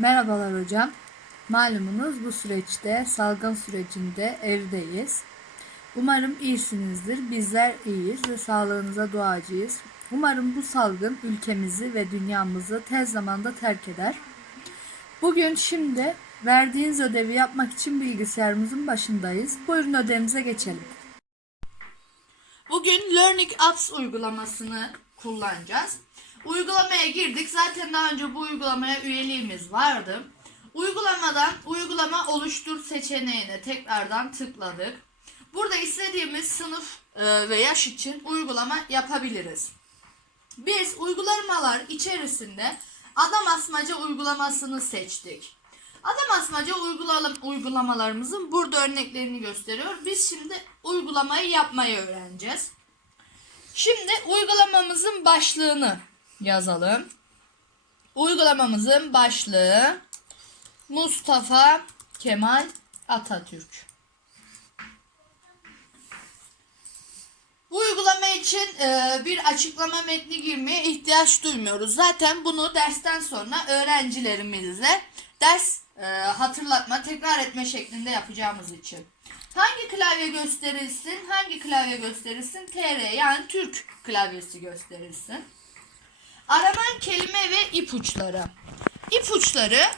Merhabalar hocam. Malumunuz bu süreçte salgın sürecinde evdeyiz. Umarım iyisinizdir. Bizler iyiyiz ve sağlığınıza duacıyız. Umarım bu salgın ülkemizi ve dünyamızı tez zamanda terk eder. Bugün şimdi verdiğiniz ödevi yapmak için bilgisayarımızın başındayız. Buyurun ödevimize geçelim. Bugün Learning Apps uygulamasını kullanacağız. Uygulamaya girdik. Zaten daha önce bu uygulamaya üyeliğimiz vardı. Uygulamadan uygulama oluştur seçeneğine tekrardan tıkladık. Burada istediğimiz sınıf e, ve yaş için uygulama yapabiliriz. Biz uygulamalar içerisinde adam asmaca uygulamasını seçtik. Adam asmaca uygulam uygulamalarımızın burada örneklerini gösteriyor. Biz şimdi uygulamayı yapmayı öğreneceğiz. Şimdi uygulamamızın başlığını yazalım. Uygulamamızın başlığı Mustafa Kemal Atatürk. Bu uygulama için e, bir açıklama metni girmeye ihtiyaç duymuyoruz. Zaten bunu dersten sonra öğrencilerimizle ders e, hatırlatma, tekrar etme şeklinde yapacağımız için. Hangi klavye gösterilsin? Hangi klavye gösterilsin? TR yani Türk klavyesi gösterilsin. Aranan kelime ve ipuçları. İpuçları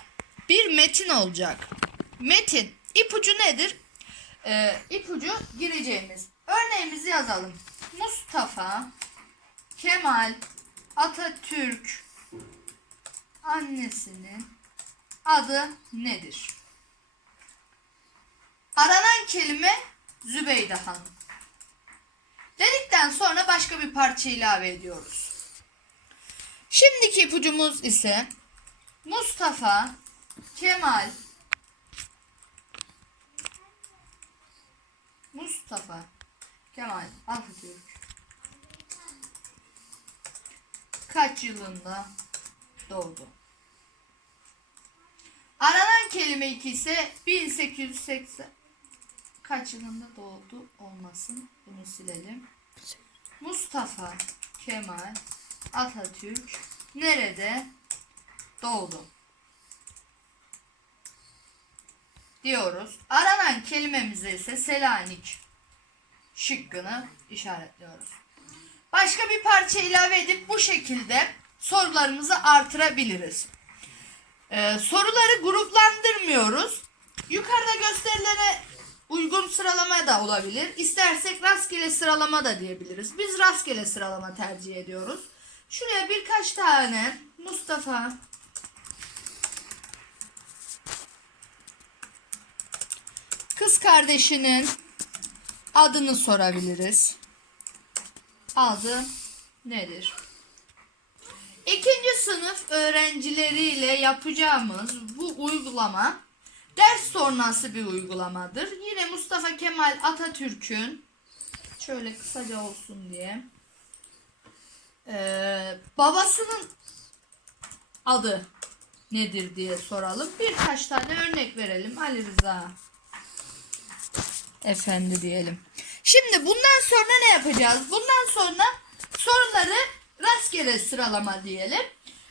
bir metin olacak. Metin. İpucu nedir? Ee, ipucu gireceğimiz. Örneğimizi yazalım. Mustafa Kemal Atatürk annesinin adı nedir? Aranan kelime Zübeyde Hanım. Dedikten sonra başka bir parça ilave ediyoruz. Şimdiki ipucumuz ise Mustafa Kemal Mustafa Kemal Atatürk kaç yılında doğdu? Aranan kelime iki ise 1880 kaç yılında doğdu olmasın. Bunu silelim. Mustafa Kemal Atatürk nerede doğdu? Diyoruz. Aranan kelimemize ise Selanik şıkkını işaretliyoruz. Başka bir parça ilave edip bu şekilde sorularımızı artırabiliriz. Ee, soruları gruplandırmıyoruz. Yukarıda gösterilene uygun sıralama da olabilir. İstersek rastgele sıralama da diyebiliriz. Biz rastgele sıralama tercih ediyoruz. Şuraya birkaç tane Mustafa kız kardeşinin adını sorabiliriz. Adı nedir? İkinci sınıf öğrencileriyle yapacağımız bu uygulama ders sonrası bir uygulamadır. Yine Mustafa Kemal Atatürk'ün şöyle kısaca olsun diye ee, babasının adı nedir diye soralım. Birkaç tane örnek verelim. Ali Rıza Efendi diyelim. Şimdi bundan sonra ne yapacağız? Bundan sonra soruları rastgele sıralama diyelim.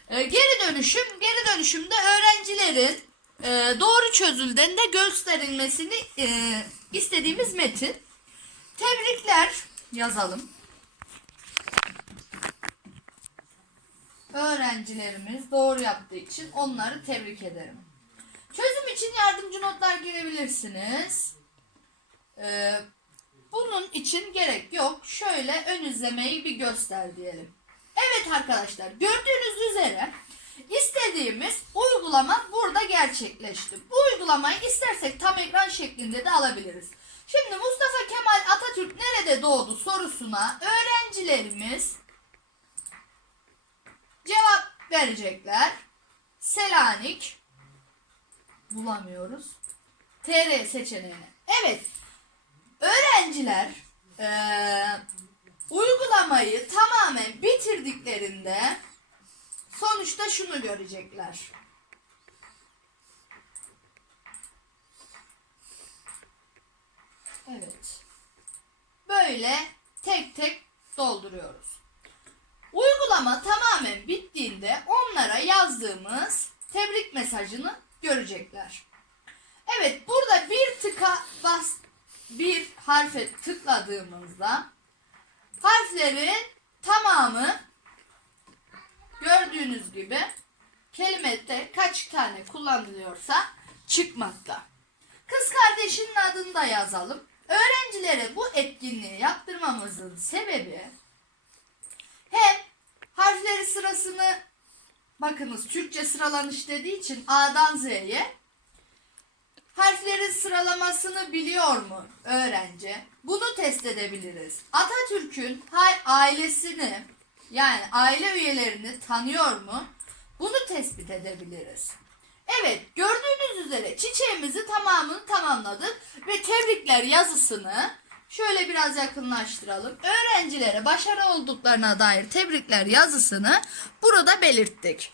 Ee, geri dönüşüm, geri dönüşümde öğrencilerin e, doğru çözüldüğünde gösterilmesini e, istediğimiz metin. Tebrikler yazalım. Öğrencilerimiz doğru yaptığı için onları tebrik ederim. Çözüm için yardımcı notlar girebilirsiniz. Ee, bunun için gerek yok. Şöyle ön izlemeyi bir göster diyelim. Evet arkadaşlar gördüğünüz üzere istediğimiz uygulama burada gerçekleşti. Bu uygulamayı istersek tam ekran şeklinde de alabiliriz. Şimdi Mustafa Kemal Atatürk nerede doğdu sorusuna öğrencilerimiz cevap verecekler. Selanik bulamıyoruz. TR seçeneğine. Evet. Öğrenciler eee, uygulamayı tamamen bitirdiklerinde sonuçta şunu görecekler. Evet. Böyle tek tek dolduruyoruz. Uygulama tamamen bittiğinde onlara yazdığımız tebrik mesajını görecekler. Evet burada bir tıka bas bir harfe tıkladığımızda harflerin tamamı gördüğünüz gibi kelimede kaç tane kullanılıyorsa çıkmakta. Kız kardeşinin adını da yazalım. Öğrencilere bu etkinliği yaptırmamızın sebebi hem harfleri sırasını bakınız Türkçe sıralanış dediği için A'dan Z'ye harflerin sıralamasını biliyor mu öğrenci? Bunu test edebiliriz. Atatürk'ün ailesini yani aile üyelerini tanıyor mu? Bunu tespit edebiliriz. Evet, gördüğünüz üzere çiçeğimizi tamamını tamamladık ve tebrikler yazısını şöyle biraz yakınlaştıralım. Öğrencilere başarı olduklarına dair tebrikler yazısını burada belirttik.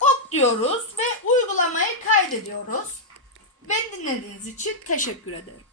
Ok diyoruz ve uygulamayı kaydediyoruz. Beni dinlediğiniz için teşekkür ederim.